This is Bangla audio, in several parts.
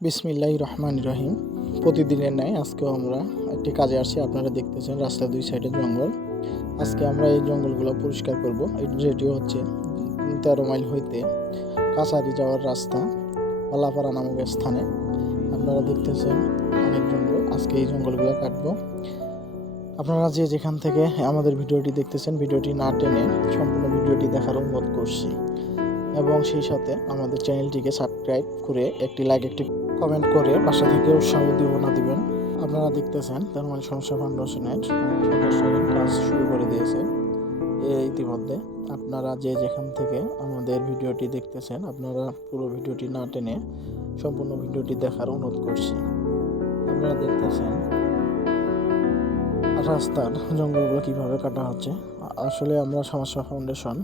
বিসমিল্লাহ রহমান রহিম। প্রতিদিনের ন্যায় আজকেও আমরা একটি কাজে আসছি, আপনারা দেখতেছেন রাস্তার দুই সাইডে জঙ্গল। আজকে আমরা এই জঙ্গলগুলো পরিষ্কার করব। যেটি হচ্ছে, তেরো মাইল হইতে কাছারি যাওয়ার রাস্তা পালাপাড়া নামক স্থানে। আপনারা দেখতেছেন অনেক জঙ্গল, আজকে এই জঙ্গলগুলো কাটবো। আপনারা যে যেখান থেকে আমাদের ভিডিওটি দেখতেছেন, ভিডিওটি না টেনে সম্পূর্ণ ভিডিওটি দেখার অনুরোধ করছি। এবং সেই সাথে আমাদের চ্যানেলটিকে সাবস্ক্রাইব করে একটি লাইক একটি কমেন্ট করে পাশে থেকে উৎসাহ দিব না দিবেন। আপনারা দেখতেছেন ধর্মালী সমস্যা ফাউন্ডেশনের কাজ শুরু করে দিয়েছে। ইতিমধ্যে আপনারা যে যেখান থেকে আমাদের ভিডিওটি দেখতেছেন, আপনারা পুরো ভিডিওটি না টেনে সম্পূর্ণ ভিডিওটি দেখার অনুরোধ করছি। আপনারা দেখতেছেন রাস্তার জঙ্গলগুলো কীভাবে কাটা হচ্ছে। আসলে আমরা সমস্যা ফাউন্ডেশন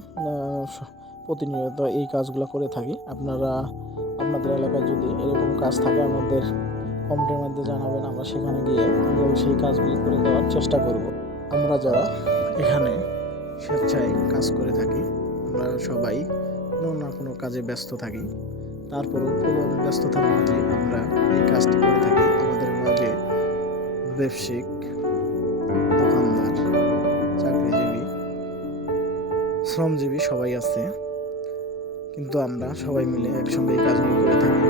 প্রতিনিয়ত এই কাজগুলো করে থাকি। আপনারা আপনাদের এলাকায় যদি এরকম কাজ থাকে আমাদের কমেন্টের মধ্যে জানাবেন, আমরা সেখানে গিয়ে সেই কাজগুলি করে দেওয়ার চেষ্টা করব। আমরা যারা এখানে স্বেচ্ছায় কাজ করে থাকি, আমরা সবাই কোনো না কোনো কাজে ব্যস্ত থাকি। তারপরেও পুরো ব্যস্ততার মাঝে আমরা এই কাজটি করে থাকি। আমাদের মাঝে ব্যবসায়িক, দোকানদার, চাকরিজীবী, শ্রমজীবী সবাই আছে। কিন্তু আমরা সবাই মিলে একসঙ্গে এই কাজগুলো করে থাকি।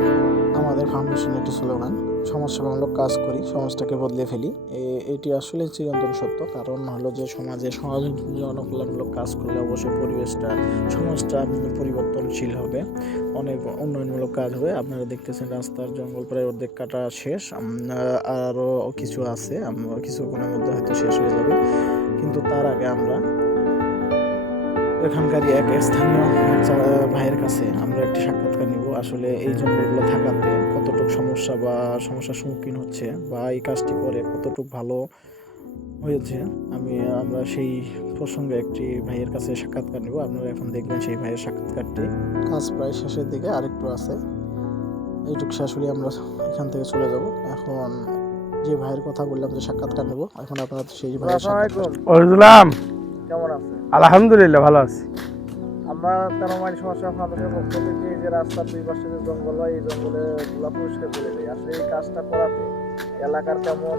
আমাদের ফাউন্ডেশনের একটি স্লোগান সমাজসেবামূলক কাজ করি, সমাজটাকে বদলে ফেলি। এটি আসলে চিরন্তন সত্য। কারণ হলো যে সমাজে সমাজ জনকল্যাণমূলক কাজ করলে অবশ্যই পরিবেশটা, সমাজটা পরিবর্তনশীল হবে। অনেক উন্নয়নমূলক কাজ হবে। আপনারা দেখতেছেন রাস্তার জঙ্গল প্রায় অর্ধেক কাটা শেষ। আরও কিছু আছে। কিছুক্ষণের মধ্যে হয়তো শেষ হয়ে যাবে। কিন্তু তার আগে আমরা এখানকারই এক স্থানীয় ভাইয়ের কাছে আমরা একটি সাক্ষাৎকার নিব আসলে এই জঙ্গলগুলো থাকাতে কতটুকু সমস্যা বা সমস্যার সম্মুখীন হচ্ছে বা এই কাজটি করে কতটুকু ভালো হয়েছে। আমি, আমরা সেই প্রসঙ্গে একটি ভাইয়ের কাছে সাক্ষাৎকার নিব। আপনারা এখন দেখবেন সেই ভাইয়ের সাক্ষাৎকারটি। কাজ প্রায় শেষের দিকে আরেকটু আছে। এইটুকু শেষ হলে আমরা এখান থেকে চলে যাব। এখন যে ভাইয়ের কথা বললাম যে সাক্ষাৎকার নেব, এখন আপনারা সেই ভাইয়ের সাক্ষাৎকার। কেমন আছে? আলহামদুলিল্লাহ ভালো আছি। আমরা তেরোমাইল সমস্যা ফাউন্ডেশনের পক্ষ থেকে যে রাস্তার দুই পাশে যে জঙ্গল হয় এই জঙ্গলে গুলা পরিষ্কার করে দেয় আসলে এই কাজটা করাতে এলাকার কেমন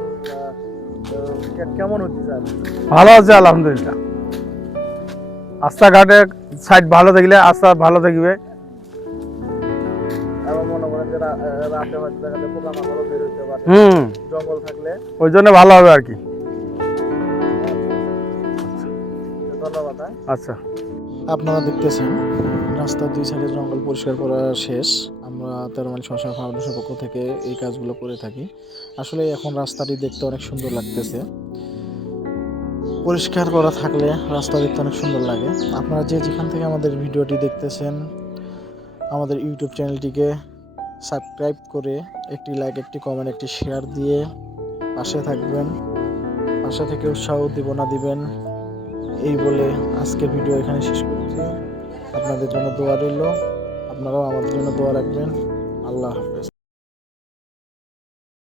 কেমন হতে চায় ভালো আছে আলহামদুলিল্লাহ। রাস্তাঘাটে সাইড ভালো থাকলে রাস্তা ভালো থাকবে মনে হুম। জঙ্গল থাকলে। ওই জন্য ভালো হবে আর কি। আচ্ছা। আপনারা দেখতেছেন রাস্তার দুই সাইডে জঙ্গল পরিষ্কার করা শেষ। আমরা তেরো মাইল শ্মশান ফাউন্ডেশনের পক্ষ থেকে এই কাজগুলো করে থাকি। আসলে এখন রাস্তাটি দেখতে অনেক সুন্দর লাগতেছে। পরিষ্কার করা থাকলে রাস্তা দেখতে অনেক সুন্দর লাগে। আপনারা যে যেখান থেকে আমাদের ভিডিওটি দেখতেছেন আমাদের ইউটিউব চ্যানেলটিকে সাবস্ক্রাইব করে একটি লাইক একটি কমেন্ট একটি শেয়ার দিয়ে পাশে থাকবেন। পাশে থেকে উৎসাহ দিব না দিবেন। এই বলে আজকের ভিডিও এখানে শেষ করছি। আপনাদের জন্য দোয়া রইল। আপনারাও আমাদের জন্য দোয়া রাখবেন। আল্লাহ হাফেজ।